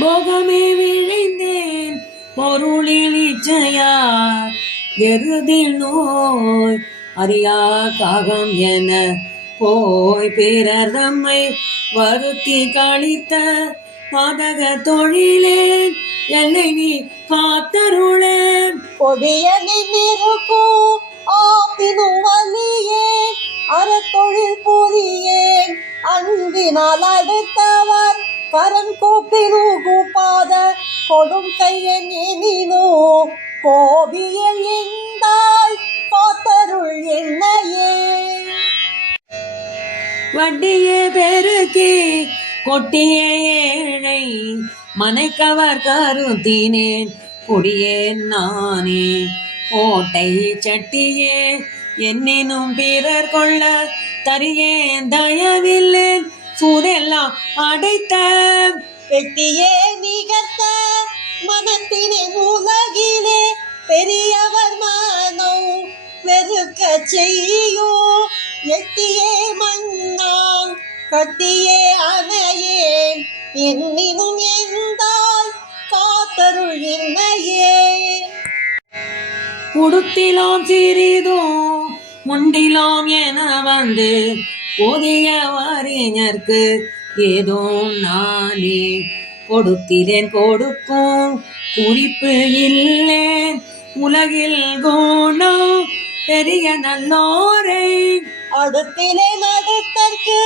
போகமே விழைந்தேன் பொருளில் இச்சையார் எருதில் நோய் அறியா காகம் என போய் பிறர் தம்மை வருத்தி கழித்த பாதக தொழிலேன் என்னை நீ காத்தருளேன். கொடியனின் இருக்கும் ஆப்பினும் வலியேன் அறத்தொழில் புரியேன் அன்பினால் அடுத்தவர் கரம் கூப்பினும் கூப்பாத கொடும் கையன் எனினோ கோபியல் எந்தாய் காத்தருள் என்னையே. வட்டியே பெருக்கி கொட்டிய ஏழை மனைக்கவர் கருத்தினேன் குடியேன் நானே ஓட்டை சட்டியே என்னினும் பிறர் கொள்ள தரியேன் தயவில்லேன் சூடெல்லாம் அடைத்த வெட்டியே நிகழ்த்த மனத்தினே உலகிலே பெரியவர் மனோ வெறுக்க செய்யோ எட்டியே மண்ணான் கட்டியே அணையேன் என்னினும் எந்தாய் காத்தருள் என்னையே. உடுத்திலாம் சிறிதும் முண்டிலாம் என வந்து போதிய வாரிஞர்க்கு ஏதோ நானே கொடுத்திலேன் கொடுக்கும் குறிப்பு இல்லேன் உலகில் குணம் பெரிய நல்லோரை அடுத்திலே நடுத்தற்கு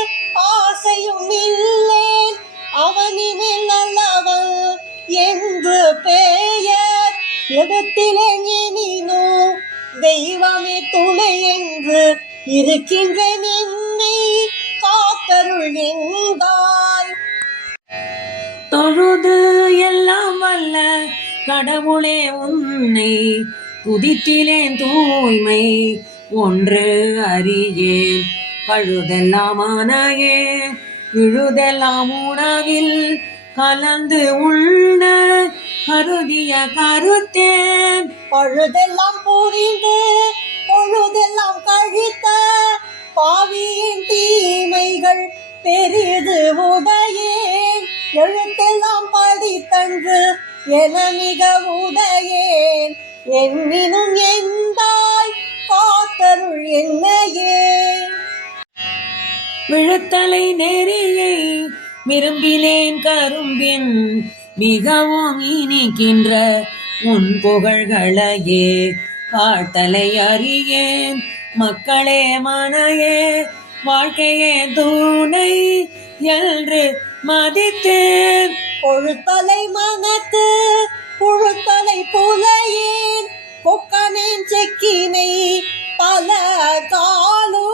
ஆசையும் இல்லேன் அவனினில் நல்லவன் என்று பெயர் இடத்திலே எனினோ தெய்வமே துணை என்று இருக்கின்ற என்னை காத்தருள் எந்தாய். தொழுது எல்லாம் வல்ல கடவுளே உன்னை துதித்திலேன் தூய்மை ஒன்று அறியேன் பழுதெல்லாம் ஆனையே இழுதெல்லாம் உணவில் கலந்து உள்ள கருதிய கருத்தேன் பழுதெல்லாம் புரிந்து பொழுதெல்லாம் கழித்த பாவியின் தீமைகள் பெரிது உடையேன் எழுத்தெல்லாம் படித்தன்று என மிக உடையேன் என்னினும் எந்தாய் காத்தருள் என்னையே. விழுத்தலை நெறியை விரும்பினேன் கரும்பின் மிகவும் இனிக்கின்ற உன் புகழ்களையே காட்டலை அறியேன் மக்களே மனையே வாழ்க்கையே துணை என்று மதித்தேன். கொழுத்தலை மனத்து புழுத்தலை புலையேன் கொக்கனேன் செக்கினை பல காலோ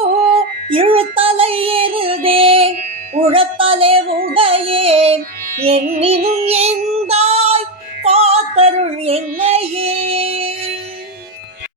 இழுத்தலை எருதேன் உழத்தலை உடையேன் என்னினும் எந்தாய் காத்தருள் என்னையே.